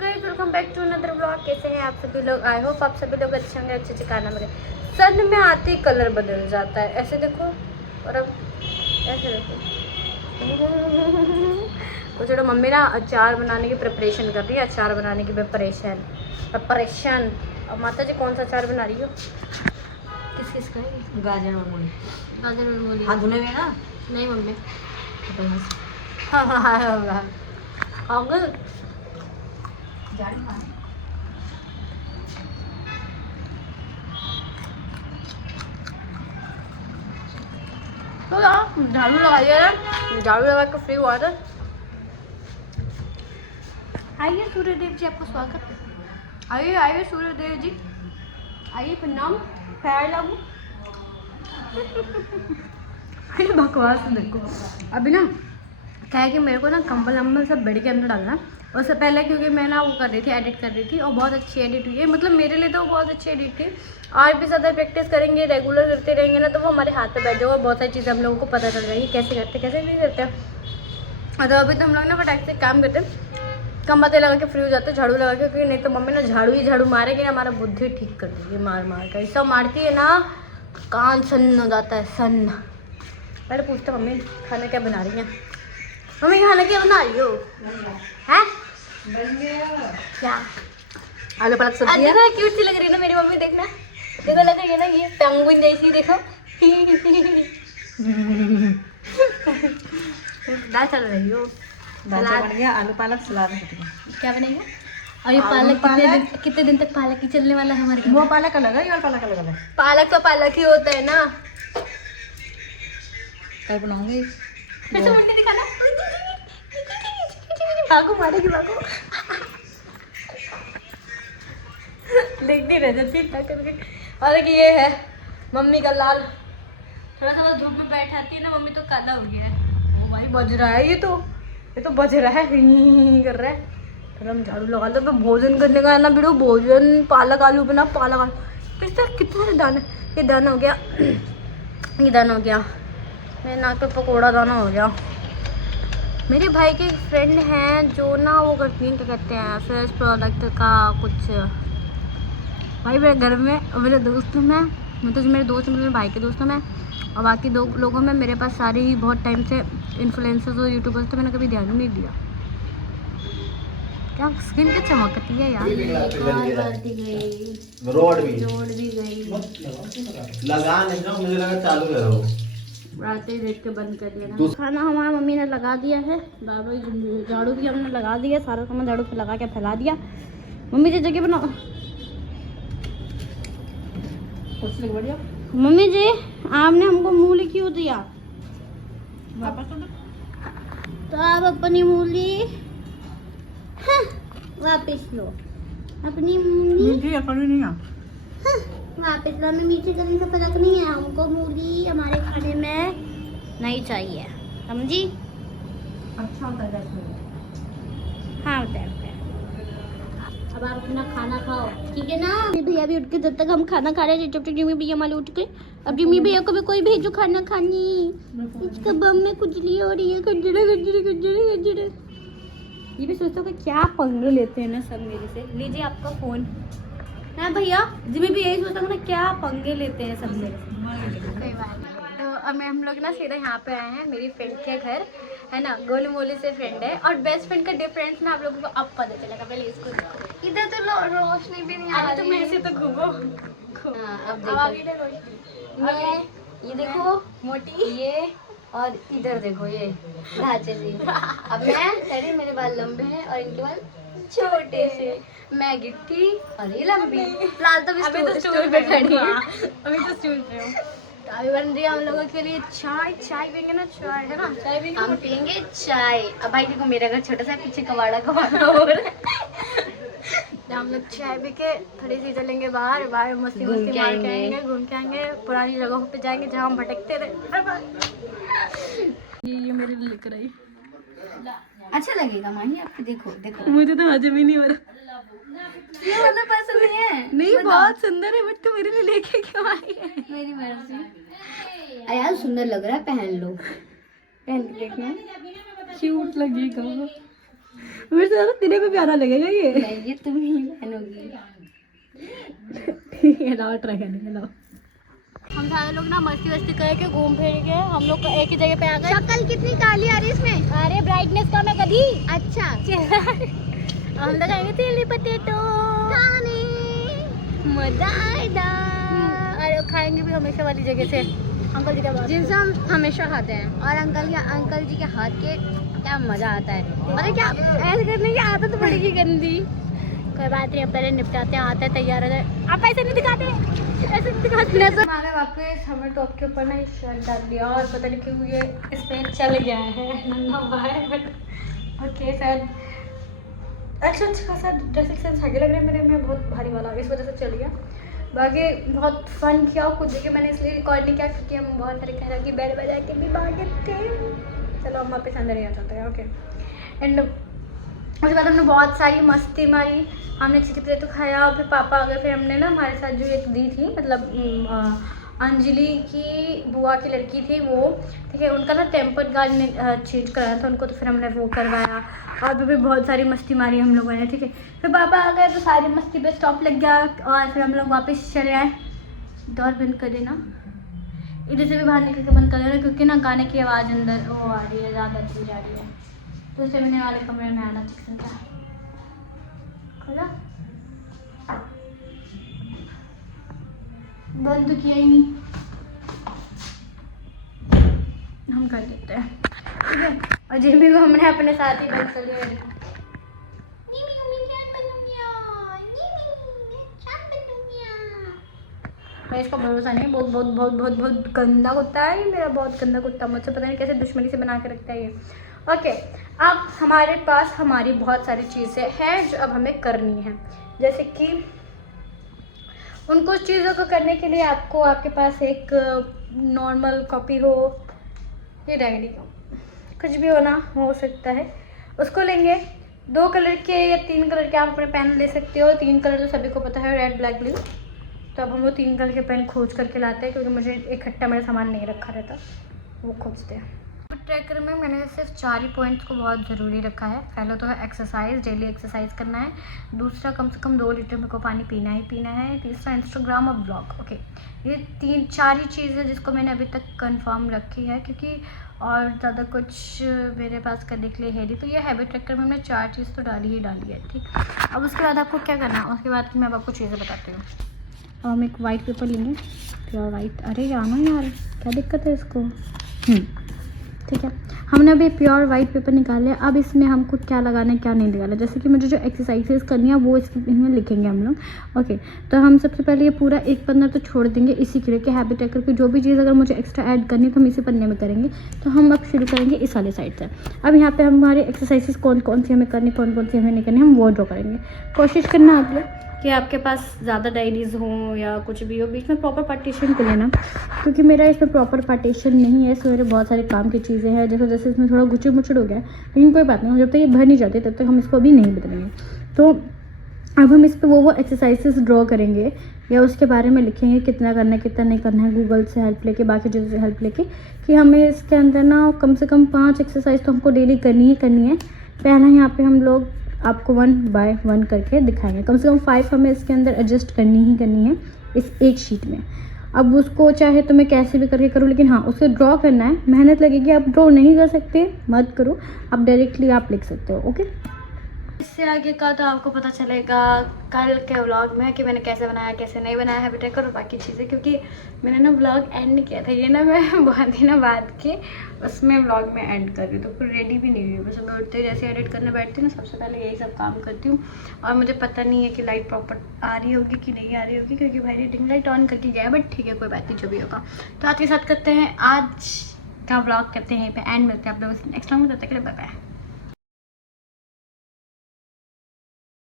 Guys welcome back to another vlog. कैसे हैं आप सभी लोग? आई होप आप सभी लोग अच्छे होंगे, अच्छे खाना मिले। सन में आते ही कलर बदल जाता है, ऐसे देखो और अब ऐसे देखो। तो चलो मम्मी ना अचार बनाने की प्रिपरेशन कर रही है, अचार बनाने की प्रिपरेशन। अब माता जी कौन सा अचार बना रही हो? किस का है? गाजर और मूली। गाजर और मूली। हाथ धुले हुए ना? नहीं मम्मी। हाँ अंकल तो यार झाड़ू लगाइए ना, झाड़ू लगा के फ्री हुआ था। आइए सूर्यदेव जी, आपका स्वागत है। आइए आइए सूर्यदेव जी, आइए प्रणाम, पैर लागू। बकवास देखो। अभी ना क्या है कि मेरे को ना कंबल अम्बल सब बेड के अंदर डालना। उससे पहले क्योंकि मैं ना वो कर रही थी, एडिट कर रही थी और बहुत अच्छी एडिट हुई है। मतलब मेरे लिए तो बहुत अच्छी एडिट थी। और भी ज़्यादा प्रैक्टिस करेंगे, रेगुलर करते रहेंगे ना तो वो हमारे हाथ पे बैठ जाएगा। बहुत सारी चीज़ें हम लोगों को पता चल जाएगी कैसे करते कैसे नहीं करते। तो अभी तो हम लोग ना फटाक से काम करते, कमबते लगा के फ्री हो जाते, झाड़ू लगा के, क्योंकि नहीं तो मम्मी ना झाड़ू ही झाड़ू मारेगी ना, हमारा बुद्धि ठीक कर देगी मार मार कर। सब मारती है ना, कान सन्न हो जाता है, सन्न। पहले पूछते मम्मी खाना क्या बना रही है। मम्मी खाना क्या बना रही हो? हैं? क्या? आलू पालक सब्जी है। देखो क्यूट सी लग रही है ना मेरी मम्मी, देखना देखो लग रही है ना ये पेंगुइन जैसी, देखो। दाल चल रही हो? दाल बन गया, आलू पालक सलाद है। क्या बनेगा? और ये पालक कितने दिन तक पालक ही चलने वाला है हमारे घर? वो पालक अलग है, ये पालक अलग है। पालक तो पालक ही होता है ना। कल बनाऊंगी। फिर से मुंडी दिखाना। भागो, मारेगी भागो। देखती रह जाती है करके। और ये है मम्मी का लाल, थोड़ा सा बस धूप में बैठाती है ना मम्मी तो काला हो गया है। ओ भाई बज रहा है, ये तो बज रहा है, हिं कर रहा है। फिर हम झाड़ू लगा लो। तो भोजन करने का है ना वीडियो, भोजन पालक आलू बना, पालक आलू कितने सारे दाने। ये दाना हो गया, ये दाना हो गया, मेरे नाक पे पकौड़ा दाना हो गया। मेरे भाई के फ्रेंड हैं जो ना वो करती हैं, क्या कहते हैं, फेस प्रोडक्ट का कुछ। भाई मेरे घर में और मेरे दोस्तों में, मतलब जो मेरे दोस्त हैं मेरे भाई के दोस्तों में और बाकी दो लोगों में, मेरे पास सारे ही बहुत टाइम से इन्फ्लुएंसर्स और यूट्यूबर्स, तो मैंने कभी ध्यान नहीं दिया। क्या स्किन क्या चमकती है यार। रोड भी गई लगा नहीं ना, मुझे लगा चालू है वो। रात ही देख के बंद कर दिया ना। खाना हमारा मम्मी ने लगा दिया है, झाड़ू भी हमने लगा दिया, सारा सामान झाड़ू पे लगा के फैला दिया। मम्मी जी जगह बनाओ। बढ़िया। मम्मी जी आपने हमको मूली क्यों दिया? वापस तो आप अपनी मूली वापस लो, अपनी मूली नहीं है। वापस लो। हमें मीठे करने का फर्क नहीं है, हमको मूली हमारे खाने में नहीं चाहिए, समझी? अच्छा होता है। हाँ होता है। अब आप अपना खाना खाओ, ठीक है ना? भैया भी उठ के, जब तक हम खाना खा रहे हैं जब तक जिम्मी भैया माले उठ के, अब जिम्मी भैया को भी कोई भेजो खाना खानी। इसका बम में खुजली हो रही है, खजड़े। ये भी सोचता हूँ कि क्या पंगे लेते हैं ना सब मेरे से। लीजिए आपका फोन। हाँ भैया, जिम्मी भी यही सोचता हूँ ना, क्या पंगे लेते हैं सब मेरे से। कोई बात नहीं। तो अब हम लोग ना सीधा यहाँ पे आए हैं मेरी फ्रेंड के घर, है ना। गोलू मोलू से फ्रेंड है और बेस्ट फ्रेंड का डिफरेंस ना आप लोगों को अब पता चलेगा। पहले इसको देखो, इधर तो रोशनी भी नहीं आ रही। तुम ऐसे तो घूमो। अब देखो मैं, ये देखो मोटी, ये और इधर देखो ये ढांचे जी। अब मैं खड़ी, मेरे बाल लंबे हैं और इनके बाल छोटे से। मैं गिट्टी और ये लंबी। फिलहाल तो स्टूल पे खड़ी है। अभी तो स्टूल पे हूँ। तो अभी बन रही है हम लोगों के लिए चाय। चाय पियेंगे ना, चाय है ना, चाय पियेंगे, हम पियेंगे चाय। अब भाई देखो मेरा घर छोटा सा है, पीछे कबाड़ा हो रहा है। तो हम लोग चाय पी के थोड़ी सी चलेंगे बाहर मस्ती मार के आएंगे, घूम के आएंगे, पुरानी जगहों पे जाएंगे जहाँ हम भटकते थे। ये मेरे लिए लेकर आई। अच्छा लगेगा माही आपको। देखो मुझे तो हजम ही नहीं हो रहा। ये मतलब पसंद नहीं है। नहीं बहुत सुंदर है, बट तू मेरे लिए लेके क्यों आई है? मेरी मर्जी। यार सुंदर लग रहा है, पहन लो। पहन के देखना, क्यूट लगेगा। मेरे से ज़्यादा तेरे पे प्यारा लगेगा ये। नहीं, ये तुम ही पहनोगी। लाओ ट्राई करने के, लाओ। हम सारे लोग ना मस्ती वस्ती करके घूम फिर के हम लोग एक ही जगह पे आ गए। शक्ल कितनी काली आ रही है इसमें। अरे ब्राइटनेस कम है कभी। अच्छा, हम लोग आएंगे चिली पटेटो खाने, मजा आएगा। अरे खाएंगे भी हमेशा वाली जगह से, अंकल जी का बात जिनसे हम हमेशा खाते हैं। और अंकल जी के हाथ के क्या मजा आता है। मतलब क्या ऐसे करने की आदत पड़ेगी गंदी। कोई बात नहीं, अब पहले निपटाते हैं, आते हैं, तैयार हो जाए। आप ऐसे नहीं दिखाते, ऐसे नहीं दिखाते। हमारे वापस हमें टॉप के ऊपर ना शर्ट डाल दिया और पता नहीं क्यों ये इसमें चल गया है नन्हा भाई, बट ओके सर। अच्छा खासा ड्रेसिंग सेंस आगे लग रहा है मेरे में, बहुत भारी वाला, इस वजह से चल गया। बाकी बहुत फन किया खुद देखिए, मैंने इसलिए रिकॉर्ड नहीं किया क्योंकि हम बहुत सारे कह रहा कि बैठ बजा के भी भागे थे। चलो हम वापस अंदर ही आ जाते हैं। ओके, एंड उसके बाद हमने बहुत सारी मस्ती मारी, हमने चिकन पटेटो खाया और फिर पापा आ गए। फिर हमने ना हमारे साथ जो एक दी थी, मतलब अंजलि की बुआ की लड़की थी वो, ठीक है, उनका ना टेम्पर्ड गार्ड ने चेंज कराया था उनको, तो फिर हमने वो करवाया और फिर बहुत सारी मस्ती मारी हम लोगों ने, ठीक है। फिर पापा आ गए तो सारी मस्ती पे स्टॉप लग गया और फिर हम लोग वापस चले आए। डोर बंद कर देना, इधर से भी बाहर निकल के बंद कर देना क्योंकि ना गाने की आवाज़ अंदर वो आ रही है, ज़्यादा अच्छी जा रही है। तो उससे मैंने वाले कमरे में आना चिकन था खोला, बंद किया ही नहीं, हम कर देते हैं, ठीक है। और जिमी को हमने अपने साथ ही बंद कर लिया। मैं इसका भरोसा नहीं, बहुत बहुत बहुत बहुत बहुत गंदा कुत्ता है ये मेरा, बहुत गंदा कुत्ता, मुझसे पता नहीं कैसे दुश्मनी से बना के रखता है ये। ओके, अब हमारे पास हमारी बहुत सारी चीज़ें हैं जो अब हमें करनी है, जैसे कि उन कुछ चीज़ों को करने के लिए आपको आपके पास एक नॉर्मल कॉपी हो, ये डायरी हो, कुछ भी होना हो सकता है, उसको लेंगे। 2 कलर के या 3 कलर के आप अपने पेन ले सकते हो। 3 कलर तो सभी को पता है, रेड ब्लैक ब्लू। तो अब हम वो 3 कलर के पेन खोज करके लाते हैं क्योंकि मुझे इकट्ठा मेरा सामान नहीं रखा रहता, वो खोजते हैं। ट्रैकर में मैंने सिर्फ 4 ही पॉइंट्स को बहुत ज़रूरी रखा है। पहला तो है एक्सरसाइज, डेली एक्सरसाइज करना है। दूसरा कम से कम 2 लीटर मेरे को पानी पीना ही पीना है। तीसरा इंस्टाग्राम और ब्लॉग। ओके, ये 3-4 ही चीज़ है जिसको मैंने अभी तक कंफर्म रखी है क्योंकि और ज़्यादा कुछ मेरे पास करने के लिए है नहीं। तो ये हैबिट ट्रैकर में मैंने 4 चीज़ तो डाली ही डाली है, ठीक। अब उसके बाद आपको क्या करना है, उसके बाद मैं अब आपको चीज़ें बताती हूँ। अब हम एक वाइट पेपर लेंगे, प्योर वाइट। अरे जाना यार, क्या दिक्कत है इसको, ठीक है। हमने अभी प्योर वाइट पेपर निकाले। अब इसमें हमको क्या लगाना है क्या नहीं लगाना, जैसे कि मुझे जो एक्सरसाइजेस करनी है वो इसमें लिखेंगे हम लोग। ओके, तो हम सबसे पहले ये पूरा एक पन्ना तो छोड़ देंगे इसी के लिए कि हैबिट ट्रैकर की जो भी चीज़ अगर मुझे एक्स्ट्रा ऐड करनी है तो हम इसी पन्ने में करेंगे। तो हम अब शुरू करेंगे इस वाले साइड से। अब यहाँ पे हमारे एक्सरसाइजेस कौन कौन सी हमें करनी, कौन कौन सी हमें नहीं करनी, हम वो ड्रॉ करेंगे। कोशिश करना आगे कि आपके पास ज़्यादा डायरीज़ हों या कुछ भी हो, बीच में प्रॉपर पार्टीशन कर लेना क्योंकि मेरा इसमें प्रॉपर पार्टीशन नहीं है। इसमें मेरे बहुत सारे काम की चीज़ें हैं, जैसे इसमें थोड़ा गुचड़ मुचड़ हो गया, लेकिन कोई बात नहीं, जब तक ये भर नहीं जाते तब तक हम इसको अभी नहीं बदलेंगे। तो अब हम इस पर वो एक्सरसाइजेस ड्रॉ करेंगे या उसके बारे में लिखेंगे कितना करना है कितना नहीं करना है, गूगल से हेल्प लेके, बाकी चीज़ों से हेल्प लेके, कि हमें इसके अंदर ना कम से कम 5 एक्सरसाइज तो हमको डेली करनी है। पहला यहाँ पे हम लोग आपको 1 बाय 1 करके दिखाएंगे। कम से कम 5 हमें इसके अंदर एडजस्ट करनी है इस एक शीट में। अब उसको चाहे तो मैं कैसे भी करके करूँ, लेकिन हाँ उसको ड्रॉ करना है, मेहनत लगेगी। आप ड्रॉ नहीं कर सकते मत करो, आप डायरेक्टली आप लिख सकते हो। ओके, इससे आगे का तो आपको पता चलेगा कल के व्लॉग में कि मैंने कैसे बनाया कैसे नहीं बनाया हैबिट ट्रैकर और बाकी चीज़ें, क्योंकि मैंने ना व्लॉग एंड नहीं किया था, ये ना मैं बहुत दिनों बाद के उसमें व्लॉग में एंड कर रही हूँ, तो फिर रेडी भी नहीं हुई। बस सुबह उठते जैसे एडिट करने बैठती हूँ ना, सबसे पहले यही सब काम करती हूँ। और मुझे पता नहीं है कि लाइट प्रॉपर आ रही होगी कि नहीं आ रही होगी क्योंकि भाई रिंग लाइट ऑन करके गया है, बट ठीक है कोई बात नहीं, जो भी होगा। तो आज के साथ करते हैं आज का व्लॉग, करते हैं यहीं पे एंड, मिलते हैं आप लोगों से नेक्स्ट टाइम में, तब तक के लिए बाय बाय।